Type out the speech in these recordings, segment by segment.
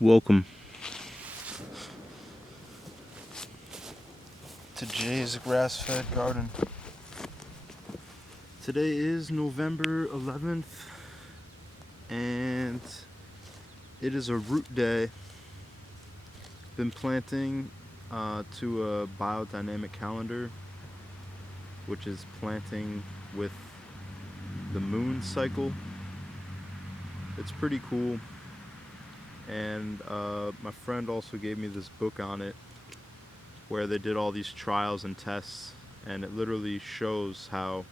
Welcome to JsGrassFedGarden. Today is November 11th, and it is a root day. Been planting to a biodynamic calendar, which is planting with the moon cycle. It's pretty cool. And my friend also gave me this book on it where they did all these trials and tests, and it literally shows how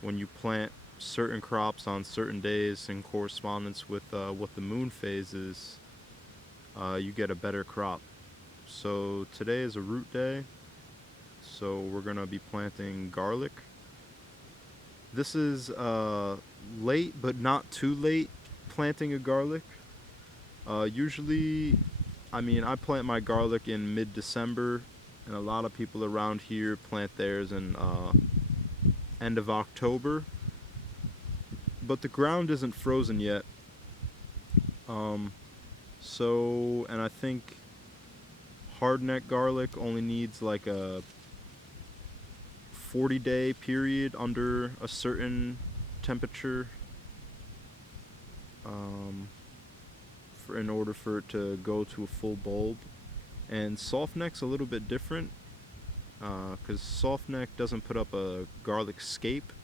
when you plant certain crops on certain days in correspondence with what the moon phase is, you get a better crop. So today is a root day, so we're going to be planting garlic. This is late, but not too late planting a garlic. Usually, I plant my garlic in mid-December, and a lot of people around here plant theirs in end of October. But the ground isn't frozen yet. And I think Hardneck garlic only needs like a 40-day period under a certain temperature. In order for it to go to a full bulb. And Softneck's a little bit different because Softneck doesn't put up a garlic scape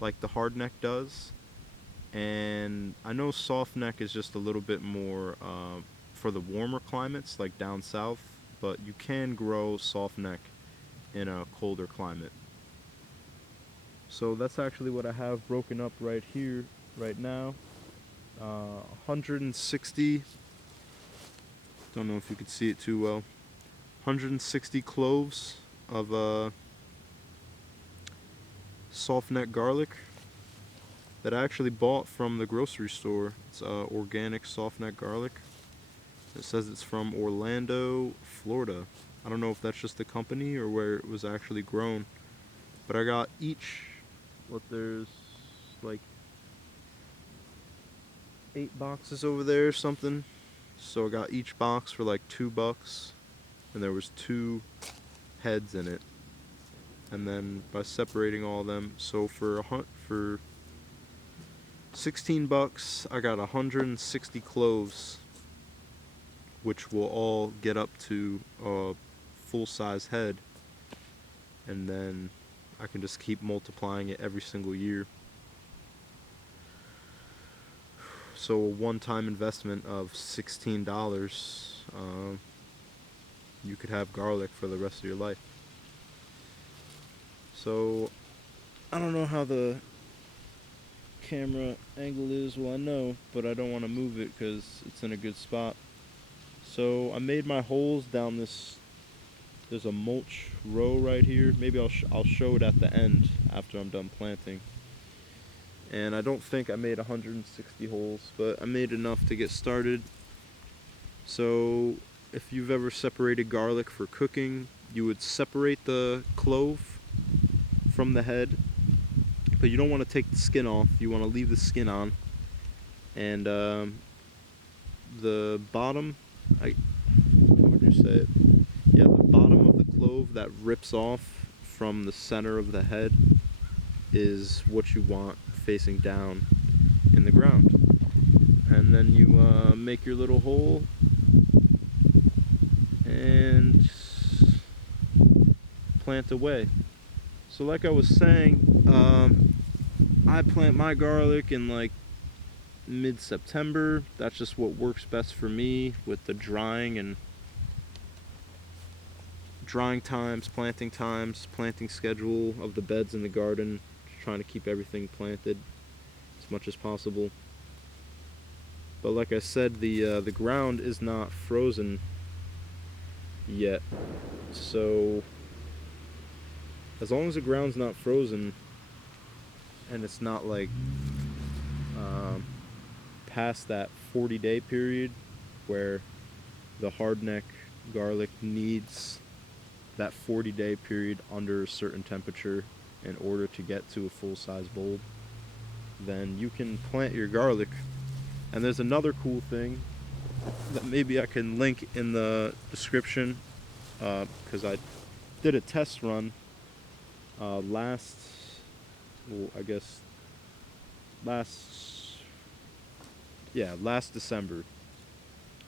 like the Hardneck does. And I know Softneck is just a little bit more for the warmer climates like down south, but you can grow Softneck in a colder climate. So that's actually what I have broken up right here, right now. 160, don't know if you could see it too well, 160 cloves of Softneck garlic that I actually bought from the grocery store. It's organic Softneck garlic. It says it's from Orlando, Florida. I don't know if that's just the company or where it was actually grown, but I got there's like 8 boxes over there or something. So I got each box for like $2, and there was 2 heads in it. And then by separating all of them, so for $16, I got 160 cloves, which will all get up to a full-size head, and then I can just keep multiplying it every single year. So a one-time investment of $16, you could have garlic for the rest of your life. So I don't know how the camera angle is, well I know, but I don't want to move it because it's in a good spot. So I made my holes down this, there's a mulch row right here. Maybe I'll show it at the end after I'm done planting. And I don't think I made 160 holes, but I made enough to get started. So if you've ever separated garlic for cooking, you would separate the clove from the head, but you don't want to take the skin off. You want to leave the skin on. And the bottom, how would you say it? Yeah, the bottom of the clove that rips off from the center of the head is what you want facing down in the ground. And then you make your little hole and plant away. So like I was saying, I plant my garlic in like mid-September. That's just what works best for me with the drying times, planting schedule of the beds in the garden. Trying to keep everything planted as much as possible. But like I said, the ground is not frozen yet. So as long as the ground's not frozen and it's not like past that 40-day period where the Hardneck garlic needs that 40-day period under a certain temperature in order to get to a full-size bulb, then you can plant your garlic. And there's another cool thing that maybe I can link in the description, because I did a test run last, well, I guess last, yeah, last December.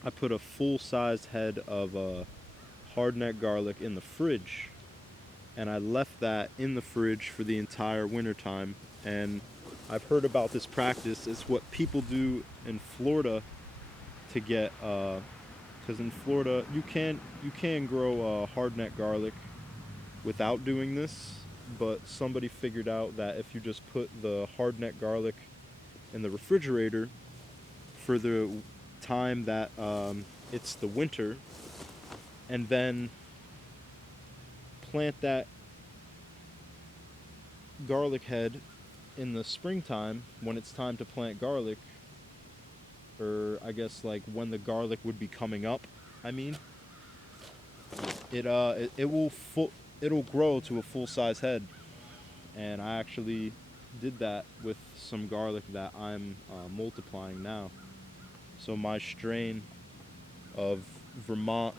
I put a full-sized head of hardneck garlic in the fridge, and I left that in the fridge for the entire winter time. And I've heard about this practice. It's what people do in Florida to get, because in Florida you can grow hardneck garlic without doing this, but somebody figured out that if you just put the hardneck garlic in the refrigerator for the time that it's the winter, and then plant that garlic head in the springtime when it's time to plant garlic, or I guess like when the garlic would be coming up. I mean, it'll grow to a full size head, and I actually did that with some garlic that I'm multiplying now. So my strain of Vermont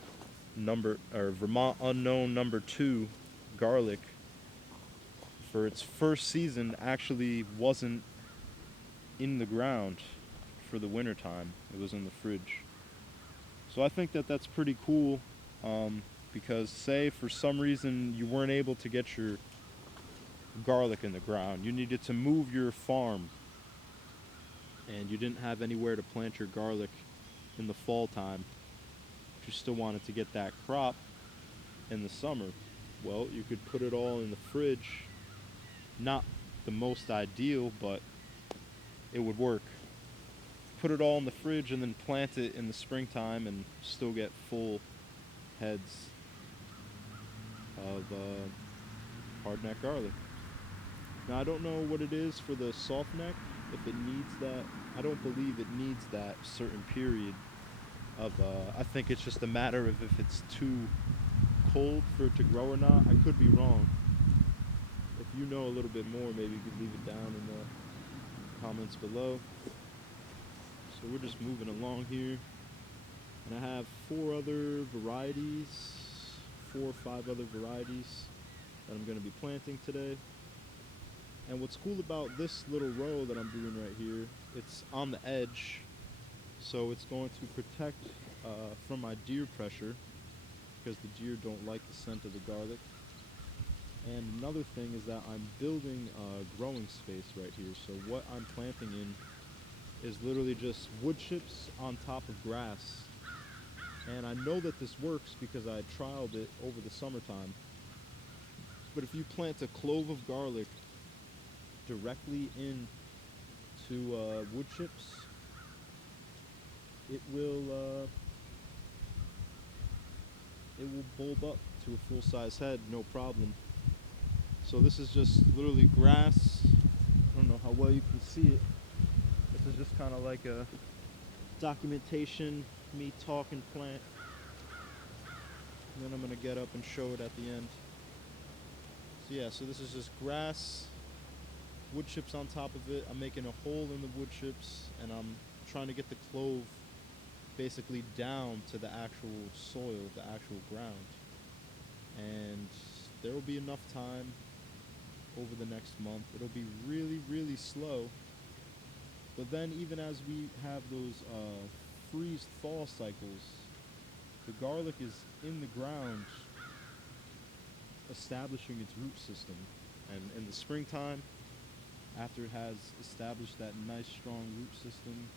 Vermont unknown number 2 garlic for its first season actually wasn't in the ground for the winter time. It was in the fridge. So I think that that's pretty cool, because say for some reason you weren't able to get your garlic in the ground, you needed to move your farm, and you didn't have anywhere to plant your garlic in the fall time, but you still wanted to get that crop in the summer. Well, you could put it all in the fridge. Not the most ideal, but it would work. Put it all in the fridge and then plant it in the springtime and still get full heads of hardneck garlic. Now, I don't know what it is for the softneck, if it needs that. I don't believe it needs that certain period of, I think it's just a matter of if it's too cold for it to grow or not. I could be wrong. If you know a little bit more, maybe you could leave it down in the comments below. So we're just moving along here, and I have 4 other varieties, 4 or 5 other varieties that I'm going to be planting today. And what's cool about this little row that I'm doing right here, it's on the edge, so it's going to protect from my deer pressure, because the deer don't like the scent of the garlic. And another thing is that I'm building a growing space right here. So what I'm planting in is literally just wood chips on top of grass. And I know that this works because I trialed it over the summertime. But if you plant a clove of garlic directly into wood chips, it will bulb up to a full-size head, no problem. So this is just literally grass. I don't know how well you can see it. This is just kind of like a documentation, me talking plant. And then I'm going to get up and show it at the end. So yeah, so this is just grass, wood chips on top of it. I'm making a hole in the wood chips, and I'm trying to get the clove basically down to the actual soil, the actual ground. And there will be enough time over the next month. It'll be really, really slow. But then even as we have those freeze-thaw cycles, the garlic is in the ground establishing its root system. And in the springtime, after it has established that nice, strong root system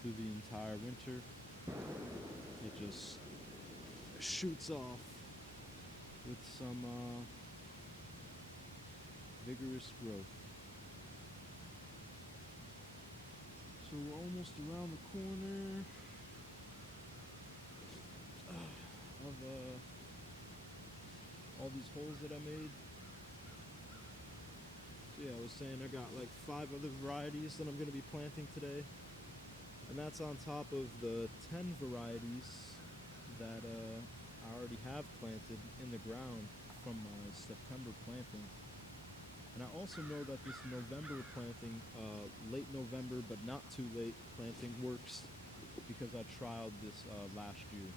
through the entire winter, it just shoots off with some vigorous growth. So we're almost around the corner of all these holes that I made. So yeah, I was saying I got like 5 other varieties that I'm going to be planting today. And that's on top of the 10 varieties that I already have planted in the ground from my September planting. And I also know that this November planting, late November but not too late planting, works because I trialed this last year.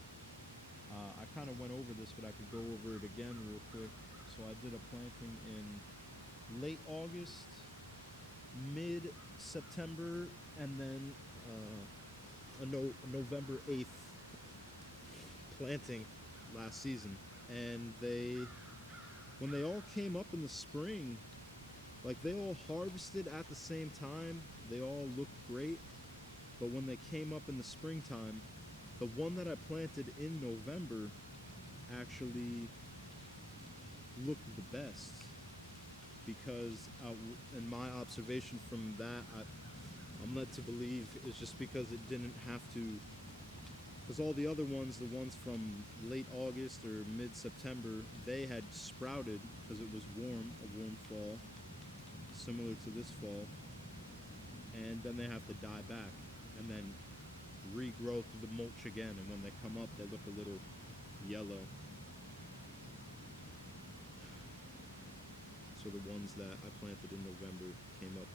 I kind of went over this, but I could go over it again real quick. So I did a planting in late August, mid-September, and then a November 8th planting last season. And when they all came up in the spring, like they all harvested at the same time, they all looked great. But when they came up in the springtime, the one that I planted in November actually looked the best, because in my observation from that, I'm led to believe it's just because it didn't have to, because all the other ones, the ones from late August or mid-September, they had sprouted because it was warm, a warm fall, similar to this fall, and then they have to die back and then regrow through the mulch again, and when they come up they look a little yellow. So the ones that I planted in November came up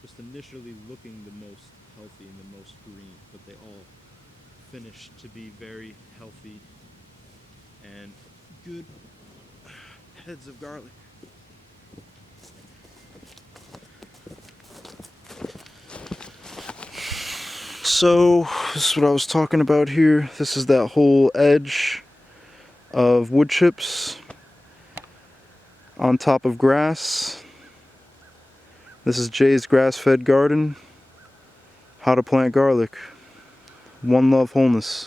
just initially looking the most healthy and the most green, but they all finished to be very healthy and good heads of garlic. So this is what I was talking about here. This is that whole edge of wood chips on top of grass. This is Jay's grass-fed garden. How to plant garlic. One love, wholeness.